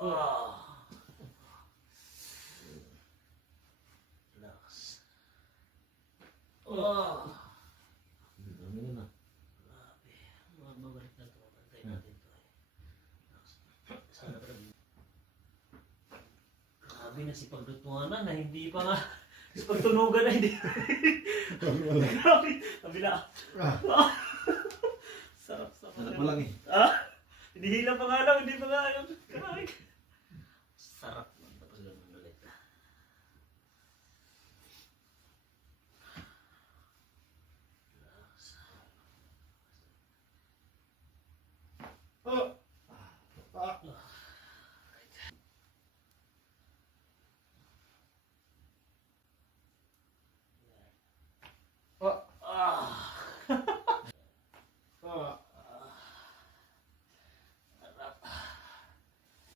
Ah. Relax. Ah. Ano na? Grabe. Mababalik na ito. Pantay natin ito. Sana pa rin. Grabe na si paglutuanan na hindi pa nga. Si pagtunugan na hindi. Grabe. Kabila. Sarap. Sarap pa lang eh. Hinihila pa nga lang. Hindi pa nga. Grabe. Sarap. Tapos ganun ulit. Relax. Oh!